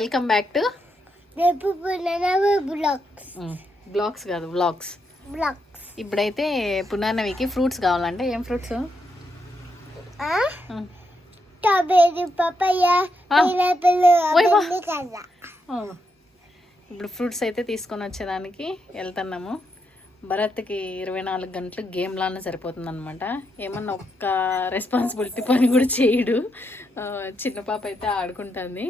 Welcome back to blogs కాదు vlogs. ఇప్పుడైతే పునర్నవికి fruits కావాలంటే ఏం ఫ్రూట్స్? ఇప్పుడు ఫ్రూట్స్ అయితే తీసుకొని వచ్చేదానికి వెళ్తున్నాము. భరత్కి 24 గంటలు గేమ్ లానే సరిపోతుంది అనమాట. ఏమన్నా ఒక్క రెస్పాన్సిబిలిటీ పని కూడా చేయడు. చిన్న పాప అయితే ఆడుకుంటుంది.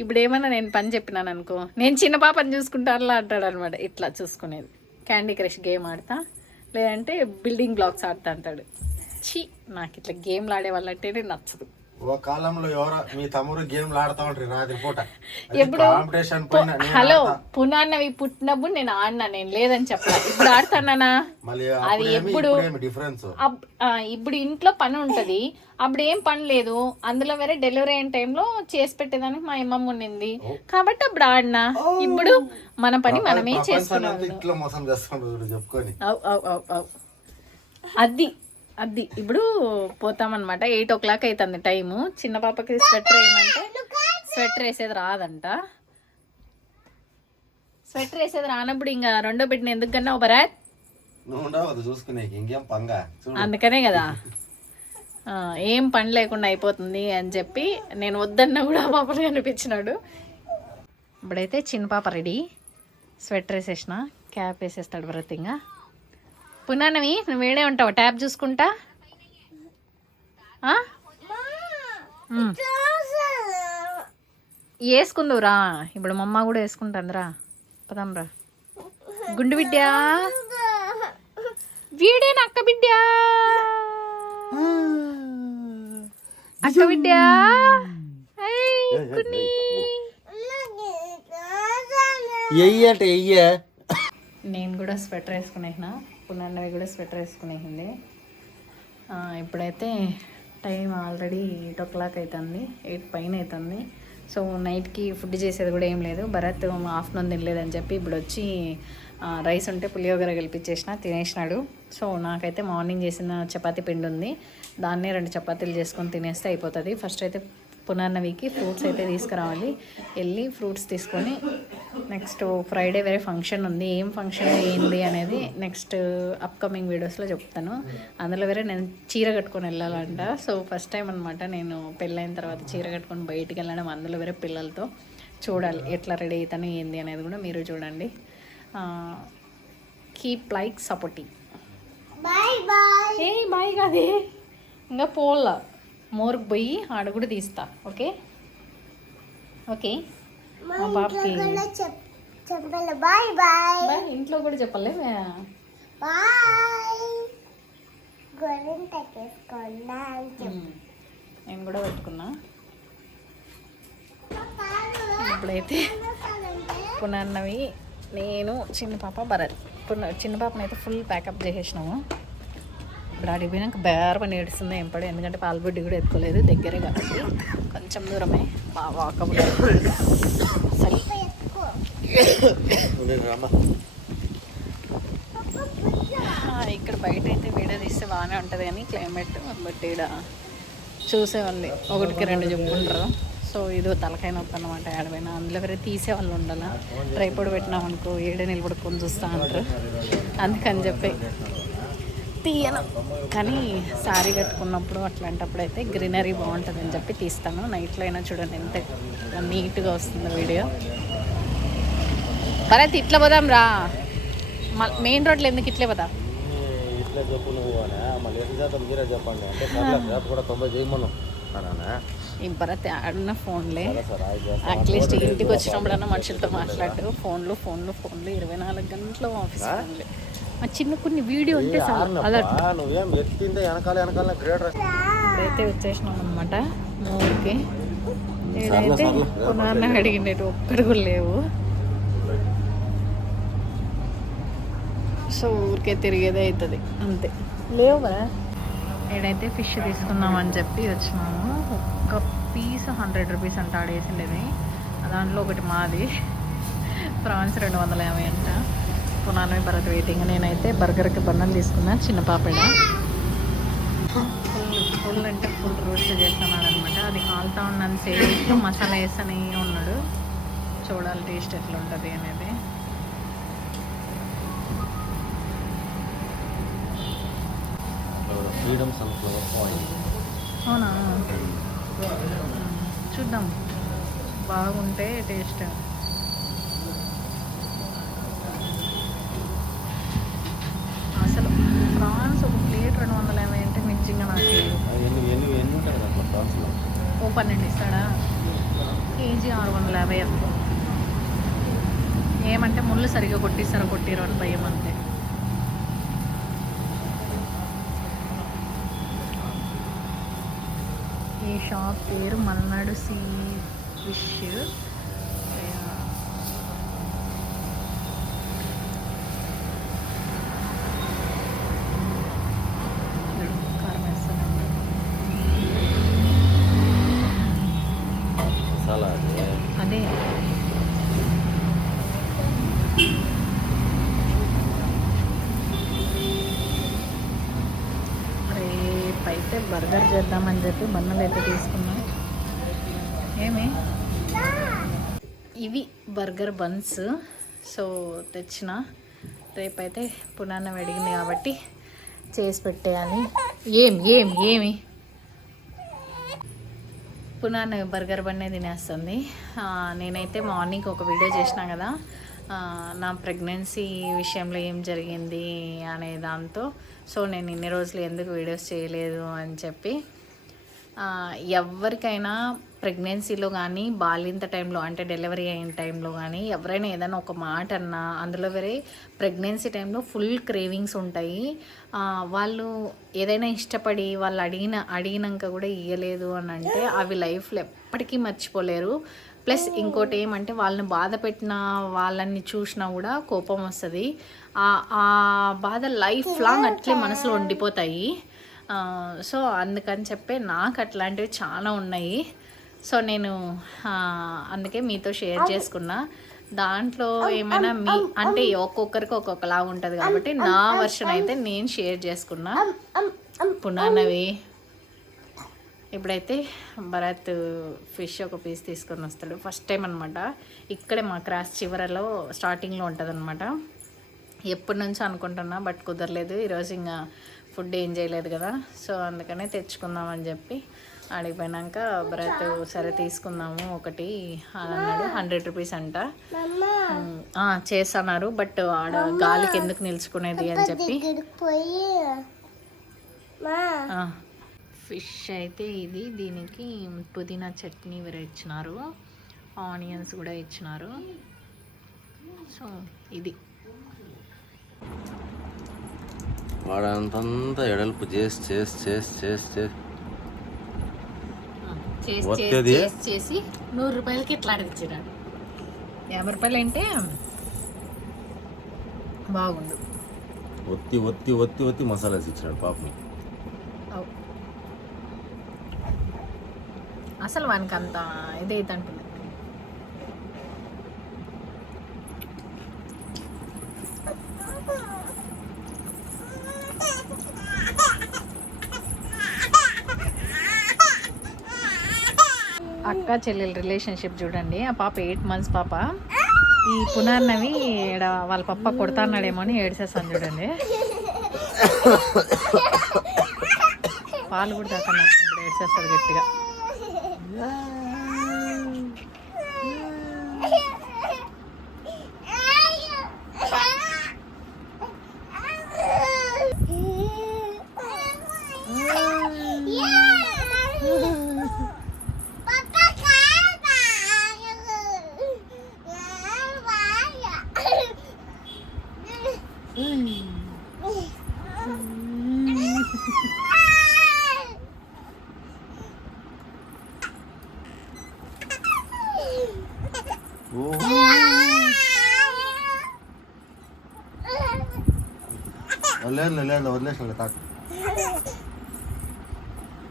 ఇప్పుడు ఏమన్నా నేను పని చెప్పినాను అనుకో, నేను చిన్న పాపని చూసుకుంటానులా అంటాడు అనమాట. ఇట్లా చూసుకునేది క్యాండీ క్రష్ గేమ్ ఆడతా, లేదంటే బిల్డింగ్ బ్లాక్స్ ఆడతా అంటాడు. ఛీ, నాకు ఇట్లా గేమ్లు ఆడే వాళ్ళంటేనే నచ్చదు. ఓ కాలంలో ఎవరో మీ తమ్ముడు గేమ్లు ఆడుతూ ఉంటారు రాత్రి పూట. ఎప్పుడు హలో పునర్నవి పుట్టినప్పుడు నేను ఆడినా, నేను లేదని చెప్పాలి. ఇప్పుడు ఆడుతానా? అది ఎప్పుడు ఇప్పుడు ఇంట్లో పని ఉంటది, అప్పుడు ఏం పని లేదు. అందులో వేరే డెలివరీ అయిన టైంలో చేసి పెట్టేదానికి మా అమ్మమ్మ ఉండింది కాబట్టి అప్పుడు ఆడినా. ఇప్పుడు మన పని మనమే చేసుకున్నాం. అది ఇప్పుడు పోతామన్నమాట. 8 o'clock అవుతుంది టైము. చిన్న పాపకి స్వెటర్ వేయమంటే స్వెటర్ వేసేది రాదంట. స్వెటర్ వేసేది రానప్పుడు ఇంకా రెండో బిడ్డని ఎందుకు కన్నా భరత్ అందుకనే కదా ఏం పని లేకుండా అయిపోతుంది అని చెప్పి నేను వద్దన్నా కూడా పాపలు కనిపించినాడు. ఇప్పుడైతే చిన్న పాప రెడీ, స్వెటర్ వేసేసిన, క్యాప్ వేసేస్తాడు భరత్. ఇంకా పునర్నవి నువ్వు వేడే ఉంటావు ట్యాబ్ చూసుకుంటా. వేసుకుందురా, ఇప్పుడు మా అమ్మ కూడా వేసుకుంటాందిరా. పదాంరా గుండు బిడ్డ, వీడేనా అక్క బిడ్డ, అక్క బిడ్డ. నేను కూడా స్వెటర్ వేసుకునేసిన, పునర్నవి కూడా స్వెటర్ వేసుకునేసింది. ఇప్పుడైతే టైం ఆల్రెడీ 8 o'clock అవుతుంది, 8 పైన అవుతుంది. సో నైట్కి ఫుడ్ చేసేది కూడా ఏం లేదు. భరత్ ఆఫ్టర్నూన్ తినలేదని చెప్పి ఇప్పుడు వచ్చి రైస్ ఉంటే పులియోగర గెలిపించేసిన, తినేసినాడు. సో నాకైతే మార్నింగ్ చేసిన చపాతీ పిండి ఉంది, దాన్నే 2 చపాతీలు చేసుకొని తినేస్తే అయిపోతుంది. ఫస్ట్ అయితే పునర్నవికి ఫ్రూట్స్ అయితే తీసుకురావాలి, వెళ్ళి ఫ్రూట్స్ తీసుకొని నెక్స్ట్ ఫ్రైడే వేరే ఫంక్షన్ ఉంది. ఏం ఫంక్షన్ ఏంది అనేది నెక్స్ట్ అప్కమింగ్ వీడియోస్లో చెప్తాను. అందులో వేరే నేను చీర కట్టుకొని వెళ్ళాలంట. సో ఫస్ట్ టైం అనమాట నేను పెళ్ళైన తర్వాత చీర కట్టుకొని బయటికి వెళ్ళడం, అందులో వేరే పిల్లలతో. చూడాలి ఎట్లా రెడీ అవుతాను ఏంది అనేది కూడా మీరు చూడండి. Keep like supporting. ఏ బాయ్ కాదే, ఇంకా పోలా మోర్కి పోయి ఆడ కూడా తీస్తా. ఓకే ఓకే, మా బాబుకి ఇంట్లో కూడా చెప్పలే. నేను కూడా పెట్టుకున్నా. ఇప్పుడైతే పునర్నవి, నేను, చిన్న పాప భరత్. చిన్న పాపని అయితే ఫుల్ ప్యాకప్ చేసేసినాము. ఇప్పుడు ఆడికి పోయినాక బేరమని ఏడుస్తుంది ఏం పడి, ఎందుకంటే పాలబుడ్డి కూడా ఎత్తుకోలేదు, దగ్గరే కాబట్టి కొంచెం దూరమే, బాగా వాకబుల్. సరే ఇక్కడ బయట అయితే వీడియో తీస్తే బాగానే ఉంటుంది కానీ క్లైమేట్ బట్ ఇక్కడ చూసేవాళ్ళు 1కి 2 చెప్పుకుంటారు. సో ఇదో తలకాయ నొప్పి అన్నమాట. ఆడపోయినా అందులో వేరే తీసేవాళ్ళు ఉండాలా. ట్రైపోడ్ పెట్టినామనుకో ఏడే నిలబడుకొని చూస్తూ ఉంటారు, అందుకని చెప్పి తీయను. కానీ శారీ కట్టుకున్నప్పుడు అట్లాంటప్పుడు అయితే గ్రీనరీ బాగుంటుంది అని చెప్పి తీస్తాను. నైట్లో అయినా చూడండి ఎంత నీట్గా వస్తుందో వీడియో. భరత్ ఇట్లా పోదాం రా, మెయిన్ రోడ్లో ఎందుకు ఇట్లే పోదా? ఈ భరత్ ఆడున్న ఫోన్లే, అట్లీస్ట్ ఇంటికి వచ్చినప్పుడన్నా మనుషులతో మాట్లాడు. ఫోన్లు 24 గంటలు ఆఫీస్ ఫోన్లే. మా చిన్న కొన్ని వీడియో ఉంటే ఇప్పుడైతే వచ్చేసినాం అనమాట ఊరికి. ఏదైతే పునర్న అడిగినట్టు ఒక్కడు కూడా లేవు. సో ఊరికే తిరిగేదే అవుతుంది అంతే, లేవు కదా. ఏడైతే ఫిష్ తీసుకుందామని చెప్పి వచ్చినాము. ఒక్క పీస్ 100 rupees అంట ఆడేసిండేది. దాంట్లో ఒకటి మాది, ప్రాన్స్ 250 అంట. పునర్నవి భరత్ వెయిటింగ్. నేనైతే బర్గర్కి బన్నలు తీసుకున్నా, చిన్న పాపడ. ఫుల్ అంటే ఫుల్ రోస్ట్ చేస్తున్నాడు అనమాట. అది కాలుతా ఉన్నంత సేపు మసాలా వేస్తూనే ఉన్నాడు. చూడాలి టేస్ట్ ఎట్లా ఉంటుంది అనేది. Freedom sunflower oil. అవునా, చూద్దాం బాగుంటే టేస్ట్. అసలు ప్రాన్స్ ఒక ప్లేట్ 250 అంటే నిజంగా నాకు ఎన్ని ఉంటాయి కదా ప్రాన్స్లో? ఓ 12 ఇస్తాడా? కేజీ 650 అనుకో. ఏమంటే ముళ్ళు సరిగ్గా కొట్టిరు అని భయం అంతే. ఈ షాప్ పేరు మల్నాడు సీ ఫిష్. కారం వేస్తాను. మసాలా అదే రేపైతే బర్గర్ చేద్దామని చెప్పి బన్నలు అయితే తీసుకున్నాం. ఏమి ఇవి బర్గర్ బన్స్. సో తెచ్చిన రేపైతే పునాన్న అడిగింది కాబట్టి చేసి పెట్టేయాలి. ఏమి పునాన్న బర్గర్ బన్నే తినేస్తుంది. నేనైతే మార్నింగ్ ఒక వీడియో చేసినా కదా నా ప్రెగ్నెన్సీ విషయంలో ఏం జరిగింది అనే దాంతో. సో నేను ఇన్ని రోజులు ఎందుకు వీడియోస్ చేయలేదు అని చెప్పి, ఎవరికైనా ప్రెగ్నెన్సీలో కానీ బాలింత టైంలో అంటే డెలివరీ అయిన టైంలో కానీ ఎవరైనా ఏదైనా ఒక మాట అన్నా, అందులో వేరే ప్రెగ్నెన్సీ టైంలో ఫుల్ క్రేవింగ్స్ ఉంటాయి. వాళ్ళు ఏదైనా ఇష్టపడి వాళ్ళు అడిగినాక కూడా ఇయ్యలేదు అని అంటే అవి లైఫ్లో ఎప్పటికీ మర్చిపోలేరు. ప్లస్ ఇంకోటి ఏమంటే వాళ్ళని బాధ పెట్టిన వాళ్ళని చూసినా కూడా కోపం వస్తుంది. ఆ బాధ లైఫ్ లాంగ్ అట్లే మనసులో ఉండిపోతాయి. సో అందుకని చెప్పి నాకు అట్లాంటివి చాలా ఉన్నాయి. సో నేను అందుకే మీతో షేర్ చేసుకున్నా. దాంట్లో ఏమైనా అంటే ఒక్కొక్కరికి ఒక్కొక్కలా ఉంటుంది కాబట్టి నా వర్షన్ అయితే నేను షేర్ చేసుకున్నా. పునాన్నవి ఇప్పుడైతే భరత్ ఫిష్ ఒక పీస్ తీసుకొని వస్తాడు. ఫస్ట్ టైం అనమాట. ఇక్కడే మా క్రాస్ చివరలో స్టార్టింగ్లో ఉంటుంది అనమాట. ఎప్పటి నుంచో అనుకుంటున్నా బట్ కుదరలేదు. ఈరోజు ఇంకా ఫుడ్ ఏం చేయలేదు కదా, సో అందుకనే తెచ్చుకుందామని చెప్పి అడిగిపోయినాక భరత్ సరే తీసుకుందాము ఒకటి అని అన్నాడు. 100 రూపీస్ అంట. చేస్తున్నారు బట్ ఆడ గాలికి ఎందుకు నిలుచుకునేది అని చెప్పి. ఫిష్ అయితే ఇది, దీనికి పుదీనా చట్నీ వేరే ఇచ్చినారు, ఆనియన్స్ కూడా ఇచ్చినారు. సో ఇది వాడంతా ఎడల్పు చేసి 100 రూపాయలకి ఇట్లా అడిగిచ్చాడు. 50 రూపాయలు అంటే బాగుండు. ఒత్తి మసాలా వేసి ఇచ్చినాడు పాపం. అసలు వానికి అంత ఇదైతే అంటుంది. అక్క చెల్లెల రిలేషన్షిప్ చూడండి. ఆ పాప 8 months పాప. ఈ పునర్నవి వాళ్ళ పప్ప కొడతాన్నాడేమో అని ఏడ్చేస్తాను చూడండి. పాలు కూడా తాకన్నా ఇప్పుడు ఏడ్చేస్తారు గట్టిగా.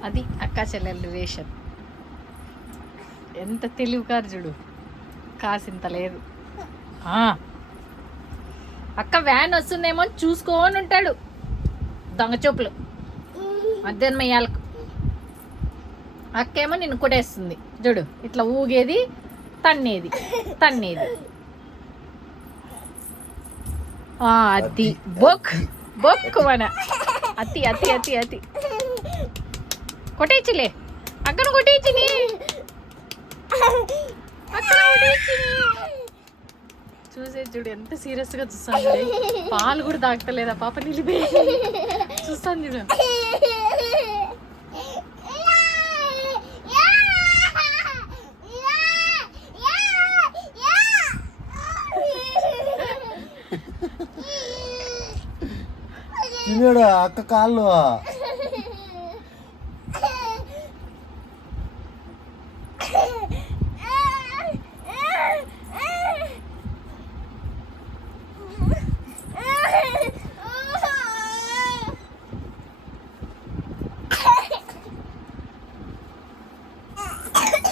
అది అక్క చెల్లెల రిలేషన్. ఎంత తెలివికారు చూడు, కాసింత లేదు. అక్క వ్యాన్ వస్తుందేమో చూసుకొని ఉంటాడు దొంగ చూపులు. మధ్యాహ్నం అయ్యాలకు అక్కేమో నిన్ను కొట్టేస్తుంది చూడు. ఇట్లా ఊగేది తన్నేది తన్నేది అతి బొక్ బొక్ మన అతి అతి అతి అతి కొట్టేచ్చిలే అక్కడ కొట్టేచ్చిని అక్కడ కొట్టేచ్చిని చూసే చూడు ఎంత సీరియస్గా చూస్తాను చూడు పాలు కూడా తాగతలేదా పాప నిలిపోయి చూస్తాను చూడు తిన్నాడు అక్క కాళ్ళు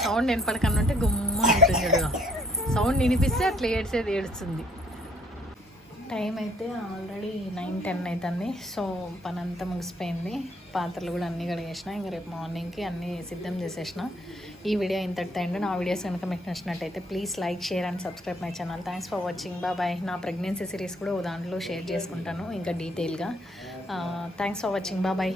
సౌండ్ వినపడకన్నా అంటే గుమ్మ ఉంటుంది చూడు సౌండ్ వినిపిస్తే అట్లా ఏడ్చేది ఏడుస్తుంది టైం అయితే ఆల్రెడీ 9-10 అవుతుంది సో పని అంతా ముగిసిపోయింది పాత్రలు కూడా అన్నీ కడిగేసిన ఇంకా రేపు మార్నింగ్కి అన్నీ సిద్ధం చేసేసిన ఈ వీడియో ఇంతటితో అండి నా వీడియోస్ కనుక మీకు నచ్చినట్టయితే please like share and subscribe my channel thanks for watching bye నా ప్రెగ్నెన్సీ సిరీస్ కూడా దాంట్లో షేర్ చేసుకుంటాను ఇంకా డీటెయిల్గా థ్యాంక్స్ ఫర్ వాచింగ్ బాయ్